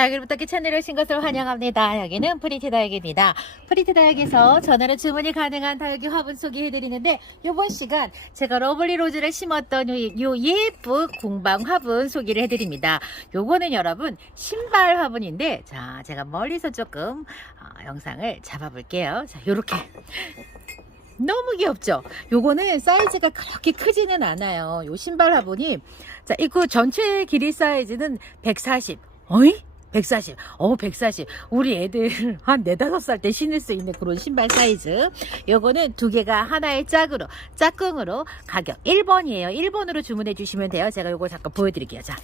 다육을 부탁해 채널에 오신 것을 환영합니다. 여기는 프리티 다육입니다. 프리티 다육에서 전화로 주문이 가능한 다육이 화분 소개해드리는데 이번 시간 제가 러블리 로즈를 심었던 요, 요 예쁜 공방 화분 소개를 해드립니다. 요거는 여러분 신발 화분인데 자 제가 멀리서 조금 어, 영상을 잡아볼게요. 자 요렇게 너무 귀엽죠? 요거는 사이즈가 그렇게 크지는 않아요. 요 신발 화분이 자, 이거 전체 길이 사이즈는 140. 어이? 140. 어, 140. 우리 애들 한 4, 5살 때 신을 수 있는 그런 신발 사이즈. 요거는 두 개가 하나의 짝으로, 짝꿍으로 가격 1번이에요. 1번으로 주문해 주시면 돼요. 제가 요거 잠깐 보여드릴게요. 자.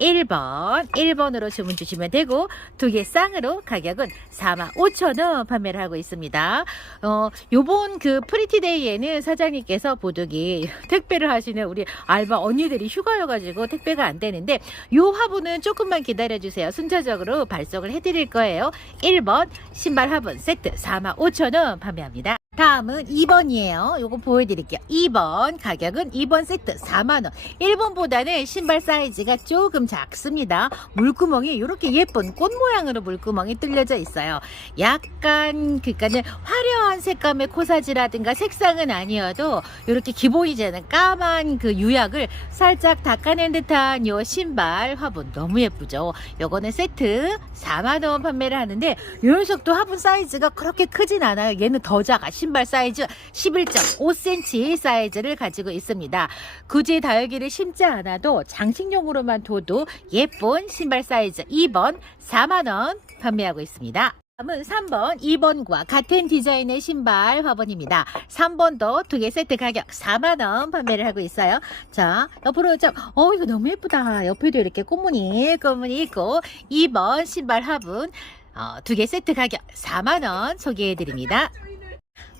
1번, 1번으로 주문 주시면 되고, 두 개 쌍으로 가격은 45,000원 판매를 하고 있습니다. 어, 요번 그 프리티데이에는 사장님께서 보드기 택배를 하시는 우리 알바 언니들이 휴가여가지고 택배가 안 되는데, 요 화분은 조금만 기다려주세요. 순차적으로 발송을 해드릴 거예요. 1번 신발 화분 세트 45,000원 판매합니다. 다음은 2번이에요. 요거 보여드릴게요. 2번 가격은 2번 세트 4만원. 1번보다는 신발 사이즈가 조금 작습니다. 물구멍이 이렇게 예쁜 꽃 모양으로 물구멍이 뚫려져 있어요. 약간 그니까는 화려한 색감의 코사지라든가 색상은 아니어도 이렇게 기본이잖아요. 까만 그 유약을 살짝 닦아낸 듯한 요 신발 화분 너무 예쁘죠. 요거는 세트 4만원 판매를 하는데 이 녀석도 화분 사이즈가 그렇게 크진 않아요. 얘는 더 작아. 신발 사이즈 11.5cm 사이즈를 가지고 있습니다. 굳이 다육이를 심지 않아도 장식용으로만 둬도 예쁜 신발 사이즈 2번 4만원 판매하고 있습니다. 다음은 3번, 2번과 같은 디자인의 신발 화분입니다. 3번도 두 개 세트 가격 4만원 판매를 하고 있어요. 자, 옆으로 좀, 어, 이거 너무 예쁘다. 옆에도 이렇게 꽃무늬, 꽃무늬 있고, 2번 신발 화분, 어, 두 개 세트 가격 4만원 소개해드립니다.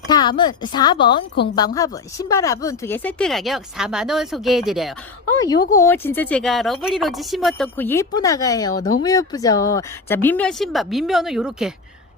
다음은 4번 공방 화분 신발 화분 두 개 세트 가격 4만원 소개해드려요. 어 요거 진짜 제가 러블리 로즈 심었던 그 예쁜 아가예요. 너무 예쁘죠? 자 민면 신발 민면은 요렇게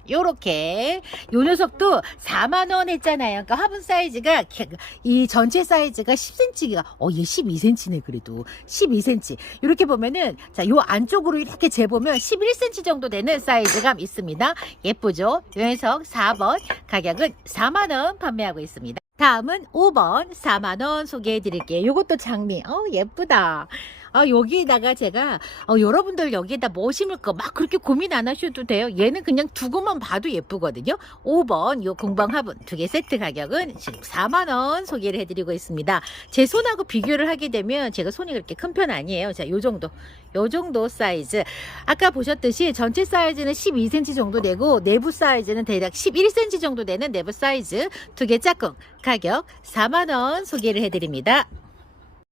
요렇게 요 녀석도 4만원 했잖아요. 그러니까 화분 사이즈가 개- 이 전체 사이즈가 10cm가 어얘 12cm네 그래도. 12cm 이렇게 보면은 자요 안쪽으로 이렇게 재보면 11cm 정도 되는 사이즈감 있습니다. 예쁘죠? 요 녀석 4번 가격은 4만원 판매하고 있습니다 다음은 5번 4만원 소개해 드릴게요 요것도 장미 어 예쁘다 아, 여기에다가 제가 어, 여러분들 여기에다 뭐 심을 거막 그렇게 고민 안 하셔도 돼요. 얘는 그냥 두고만 봐도 예쁘거든요. 5번 요 공방 화분 두 개 세트 가격은 지금 4만 원 소개를 해드리고 있습니다. 제 손하고 비교를 하게 되면 제가 손이 그렇게 큰 편 아니에요. 자, 요 정도. 요 정도 사이즈. 아까 보셨듯이 전체 사이즈는 12cm 정도 되고 내부 사이즈는 대략 11cm 정도 되는 내부 사이즈 두 개 짝꿍 가격 4만 원 소개를 해드립니다.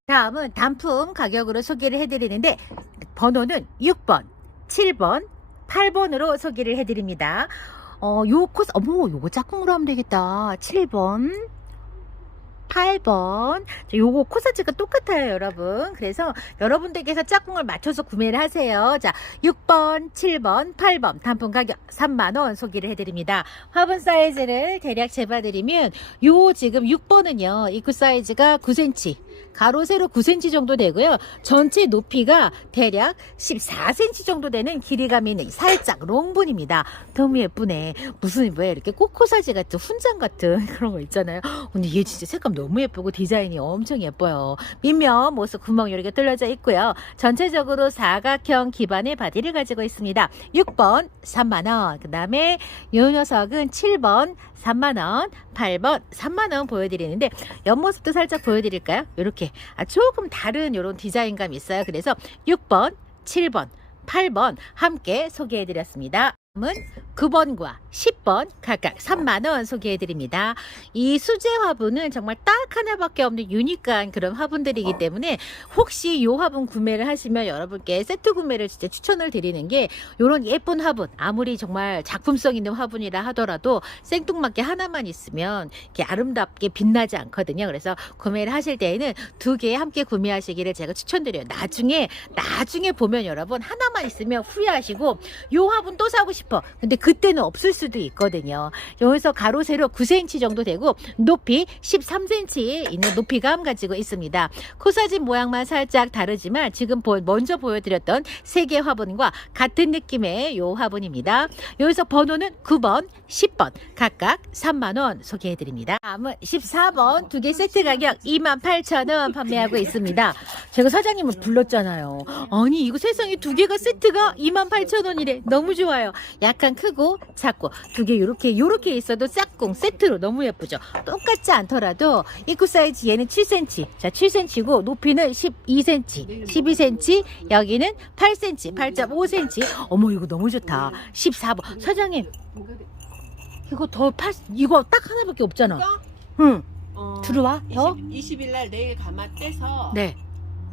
다음은 단품 가격으로 소개를 해드리는데 번호는 6번, 7번, 8번으로 소개를 해드립니다. 어, 요 코스, 어머, 요거 짝꿍으로 하면 되겠다. 7번, 8번. 자, 요거 코사지가 똑같아요, 여러분. 그래서 여러분들께서 짝꿍을 맞춰서 구매를 하세요. 자, 6번, 7번, 8번 단품 가격 3만원 소개를 해드립니다. 화분 사이즈를 대략 재봐드리면 요 지금 6번은요, 입구 사이즈가 9cm. 가로 세로 9cm 정도 되고요. 전체 높이가 대략 14cm 정도 되는 길이감이 있는 살짝 롱분입니다. 너무 예쁘네. 무슨 뭐야 이렇게 코코사지 같은 훈장 같은 그런 거 있잖아요. 근데 얘 진짜 색감 너무 예쁘고 디자인이 엄청 예뻐요. 밑면 모습 구멍 이렇게 뚫려져 있고요. 전체적으로 사각형 기반의 바디를 가지고 있습니다. 6번 3만원 그 다음에 이 녀석은 7번 3만원 8번 3만원 보여드리는데 옆모습도 살짝 보여드릴까요? 이렇게 아, 조금 다른 이런 디자인감이 있어요. 그래서 6번 7번 8번 함께 소개해드렸습니다. 다음은 9번과 10번 각각 3만원 소개해드립니다. 이 수제 화분은 정말 딱 하나밖에 없는 유니크한 그런 화분들이기 때문에 혹시 이 화분 구매를 하시면 여러분께 세트 구매를 진짜 추천을 드리는 게 이런 예쁜 화분 아무리 정말 작품성 있는 화분이라 하더라도 생뚱맞게 하나만 있으면 이렇게 아름답게 빛나지 않거든요. 그래서 구매를 하실 때에는 두 개 함께 구매하시기를 제가 추천드려요. 나중에 나중에 보면 여러분 하나만 있으면 후회하시고 요 화분 또 사고 싶어. 근데 그때는 없을 수도 있거든요. 여기서 가로 세로 9cm 정도 되고 높이 13cm 있는 높이감 가지고 있습니다. 코사진 모양만 살짝 다르지만 지금 보- 먼저 보여드렸던 세 개 화분과 같은 느낌의 요 화분입니다. 여기서 번호는 9번, 10번 각각 3만 원 소개해드립니다. 다음은 14번 두 개 세트 가격 28,000원 판매하고 있습니다. 제가 사장님을 불렀잖아요. 아니 이거 세상에 두 개가 세트가 28,000원이래. 너무 좋아요. 약간 크고 작고 두 개 요렇게 요렇게 있어도 짝꿍 세트로 너무 예쁘죠. 똑같지 않더라도 입구 사이즈 얘는 7cm. 자 7cm고 높이는 12cm. 12cm 여기는 8cm. 8.5cm. 어머 이거 너무 좋다. 14번 사장님 이거 더 8, 이거 딱 하나밖에 없잖아. 응. 어, 들어와, 더? 20, 20일 날 내일 가마 떼서 네.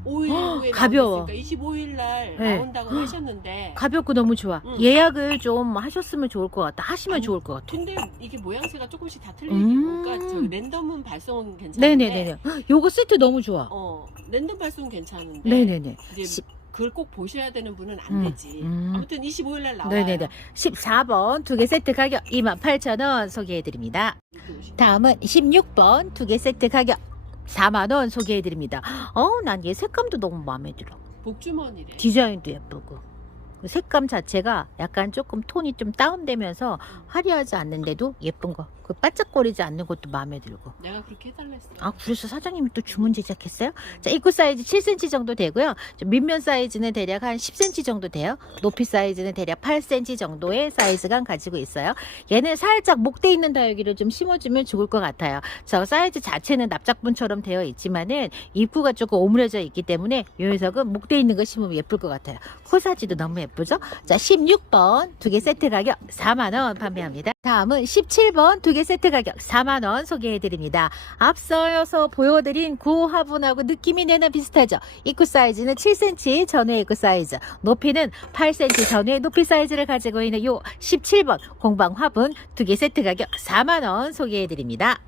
5일 헉, 후에 가벼워. 나오니까 25일 날 네. 나온다고 하셨는데 가볍고 너무 좋아. 응. 예약을 좀 하셨으면 좋을 것 같다. 하시면 아니, 좋을 것 같아. 근데 이게 모양새가 조금씩 다 음. 틀리니까 저 랜덤은 발송은 괜찮은데 네네네네. 요거 세트 너무 좋아. 어 랜덤 발송은 괜찮은데 네네네. 이제 시- 그걸 꼭 보셔야 되는 분은 안 음, 되지 음. 아무튼 25일 날 나와요 네네네. 14번 두 개 세트 가격 28,000원 소개해드립니다. 다음은 16번 두 개 세트 가격 4만원 소개해드립니다. 어우, 난 얘 색감도 너무 마음에 들어. 복주머니래 디자인도 예쁘고. 그 색감 자체가 약간 조금 톤이 좀 다운되면서 화려하지 않는데도 예쁜 거. 그 반짝거리지 않는 것도 마음에 들고. 내가 그렇게 해달랬어 아, 그래서 사장님이 또 주문 제작했어요? 자, 입구 사이즈 7cm 정도 되고요. 저 밑면 사이즈는 대략 한 10cm 정도 돼요. 높이 사이즈는 대략 8cm 정도의 사이즈감 가지고 있어요. 얘는 살짝 목대 있는 다육이를 좀 심어주면 좋을 것 같아요. 저 사이즈 자체는 납작분처럼 되어 있지만은 입구가 조금 오므려져 있기 때문에 이 녀석은 목대 있는 거 심으면 예쁠 것 같아요. 코사지도 너무 예쁘죠? 자, 16번 두 개 세트 가격 4만원 판매합니다. 다음은 17번 두개 세트 가격 4만원 소개해드립니다. 앞서서 보여드린 그 화분하고 느낌이 내나 비슷하죠? 입구 사이즈는 7cm 전후의 입구 사이즈, 높이는 8cm 전후의 높이 사이즈를 가지고 있는 요 17번 공방 화분 두 개 세트 가격 4만원 소개해드립니다.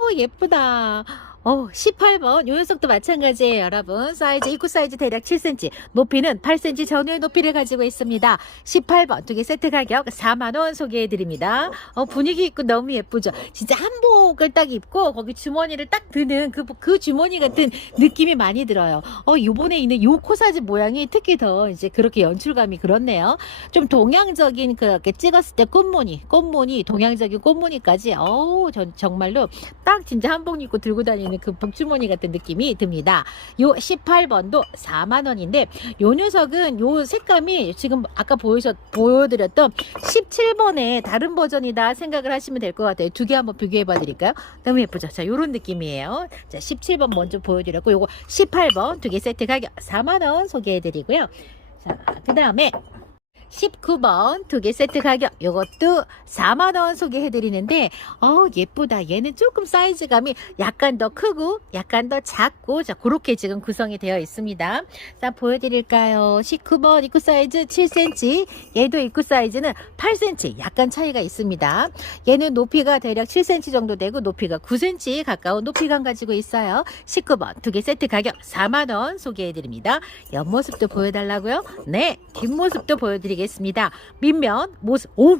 오, 예쁘다. 어, 18번 요 녀석도 마찬가지예요, 여러분. 사이즈 입구 사이즈 대략 7cm, 높이는 8cm 전후의 높이를 가지고 있습니다. 18번 두 개 세트 가격 4만 원 소개해 드립니다. 어, 분위기 있고 너무 예쁘죠. 진짜 한복을 딱 입고 거기 주머니를 딱 드는 그, 그 주머니 같은 느낌이 많이 들어요. 어, 요번에 있는 요 코사지 모양이 특히 더 이제 그렇게 연출감이 그렇네요. 좀 동양적인 그렇게 찍었을 때 꽃무늬, 꽃무늬, 동양적인 꽃무늬까지 어우, 전 정말로 딱 진짜 한복 입고 들고 다니는 그 복주머니 같은 느낌이 듭니다. 요 18번도 4만 원인데 요 녀석은 요 색감이 지금 아까 보여셨 보여드렸던 17번의 다른 버전이다 생각을 하시면 될 것 같아요. 두 개 한번 비교해 봐 드릴까요? 너무 예쁘죠? 자, 요런 느낌이에요. 자, 17번 먼저 보여드렸고 요거 18번 두 개 세트 가격 4만 원 소개해 드리고요. 자, 그다음에 19번 두 개 세트 가격. 요것도 4만원 소개해드리는데 어 예쁘다. 얘는 조금 사이즈감이 약간 더 크고 약간 더 작고 자 그렇게 지금 구성이 되어 있습니다. 자 보여드릴까요? 19번 입구 사이즈 7cm 얘도 입구 사이즈는 8cm 약간 차이가 있습니다. 얘는 높이가 대략 7cm 정도 되고 높이가 9cm 가까운 높이감 가지고 있어요. 19번 두 개 세트 가격 4만원 소개해드립니다. 옆모습도 보여달라고요? 네 뒷모습도 보여드리겠습니다 밑면 모습 오!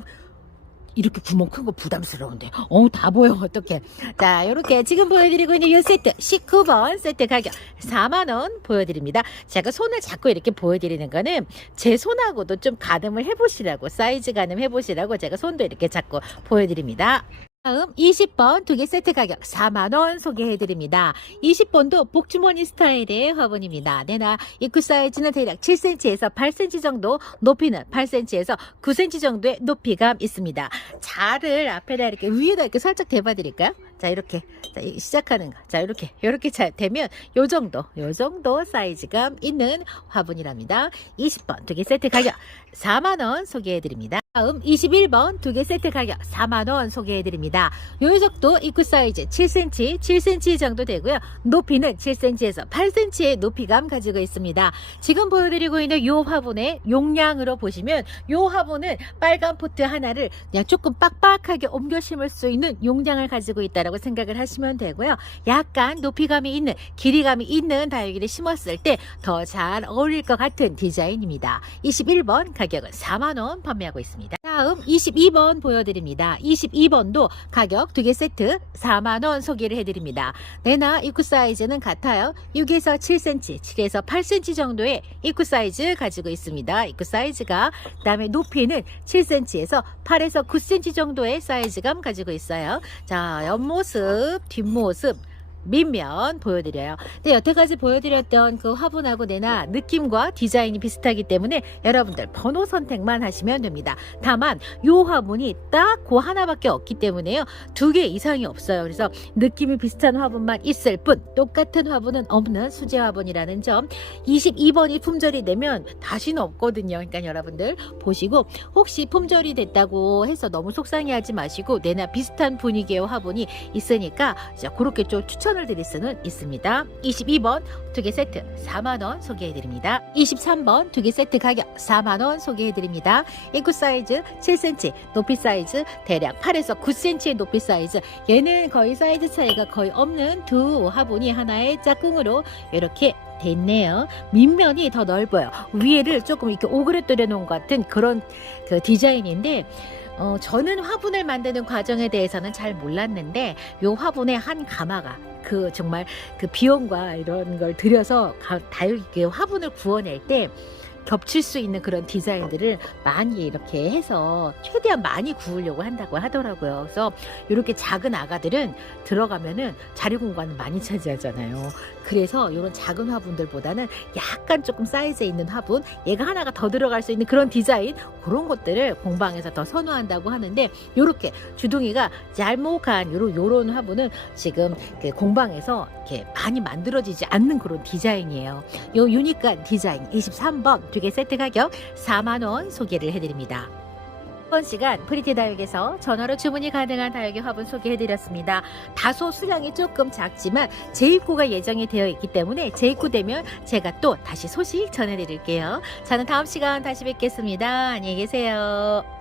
이렇게 구멍 큰 거 부담스러운데. 어우 다 보여. 어떡해. 자 이렇게 지금 보여드리고 있는 이 세트 19번 세트 가격 4만원 보여드립니다. 제가 손을 잡고 이렇게 보여드리는 거는 제 손하고도 좀 가늠을 해보시라고 사이즈 가늠 해보시라고 제가 손도 이렇게 잡고 보여드립니다 다음 20번 두 개 세트 가격 4만원 소개해드립니다. 20번도 복주머니 스타일의 화분입니다. 내나 입구 사이즈는 대략 7cm에서 8cm 정도 높이는 8cm에서 9cm 정도의 높이감 있습니다. 자를 앞에다 이렇게 위에다 이렇게 살짝 대봐 드릴까요? 자 이렇게 자, 이- 시작하는 거. 자 이렇게 이렇게 잘 되면 요 정도 요 정도 사이즈감 있는 화분이랍니다. 20번 두 개 세트 가격 4만 원 소개해 드립니다. 다음 21번 두 개 세트 가격 4만 원 소개해 드립니다. 요 녀석도 입구 사이즈 7cm 7cm 정도 되고요. 높이는 7cm에서 8cm의 높이감 가지고 있습니다. 지금 보여드리고 있는 요 화분의 용량으로 보시면 요 화분은 빨간 포트 하나를 그냥 조금 빡빡하게 옮겨 심을 수 있는 용량을 가지고 있다 라고 생각을 하시면 되고요. 약간 높이감이 있는 길이감이 있는 다육이를 심었을 때 더 잘 어울릴 것 같은 디자인입니다. 21번 가격은 4만 원 판매하고 있습니다. 다음 22번 보여드립니다. 22번도 가격 두 개 세트 4만원 소개를 해드립니다. 내나 입구 사이즈는 같아요. 6에서 7cm, 7에서 8cm 정도의 입구 사이즈 가지고 있습니다. 입구 사이즈가 그 다음에 높이는 7cm에서 8에서 9cm 정도의 사이즈감 가지고 있어요. 자, 옆모 습, 뒷모습 밑면 보여드려요. 근데 여태까지 보여드렸던 그 화분하고 내나 느낌과 디자인이 비슷하기 때문에 여러분들 번호 선택만 하시면 됩니다. 다만 요 화분이 딱 그 하나밖에 없기 때문에요. 두 개 이상이 없어요. 그래서 느낌이 비슷한 화분만 있을 뿐 똑같은 화분은 없는 수제 화분이라는 점 22번이 품절이 되면 다시는 없거든요. 그러니까 여러분들 보시고 혹시 품절이 됐다고 해서 너무 속상해하지 마시고 내나 비슷한 분위기의 화분이 있으니까 자, 그렇게 좀 추천 을 드릴 수는 있습니다. 22번 두 개 세트 4만원 소개해드립니다. 23번 두 개 세트 가격 4만원 소개해드립니다. 입구 사이즈 7cm, 높이 사이즈 대략 8에서 9cm의 높이 사이즈. 얘는 거의 사이즈 차이가 거의 없는 두 화분이 하나의 짝꿍으로 이렇게 됐네요. 밑면이 더 넓어요. 위에를 조금 이렇게 오그레뜨려 놓은 것 같은 그런 그 디자인인데 어, 저는 화분을 만드는 과정에 대해서는 잘 몰랐는데 요 화분의 한 가마가 그 정말 그 비용과 이런 걸 들여서 가, 다육이 화분을 구워낼 때 겹칠 수 있는 그런 디자인들을 많이 이렇게 해서 최대한 많이 구우려고 한다고 하더라고요. 그래서 이렇게 작은 아가들은 들어가면은 자리 공간을 많이 차지하잖아요. 그래서 이런 작은 화분들보다는 약간 조금 사이즈 있는 화분, 얘가 하나가 더 들어갈 수 있는 그런 디자인 그런 것들을 공방에서 더 선호한다고 하는데 이렇게 주둥이가 얄목한 요런 요런 화분은 지금 그 공방에서 이렇게 많이 만들어지지 않는 그런 디자인이에요. 요 유니크한 디자인 23번 두개 세트 가격 4만 원 소개를 해드립니다. 이번 시간 프리티 다육에서 전화로 주문이 가능한 다육의 화분 소개해드렸습니다. 다소 수량이 조금 작지만 재입고가 예정이 되어 있기 때문에 재입고되면 제가 또 다시 소식 전해드릴게요. 저는 다음 시간 다시 뵙겠습니다. 안녕히 계세요.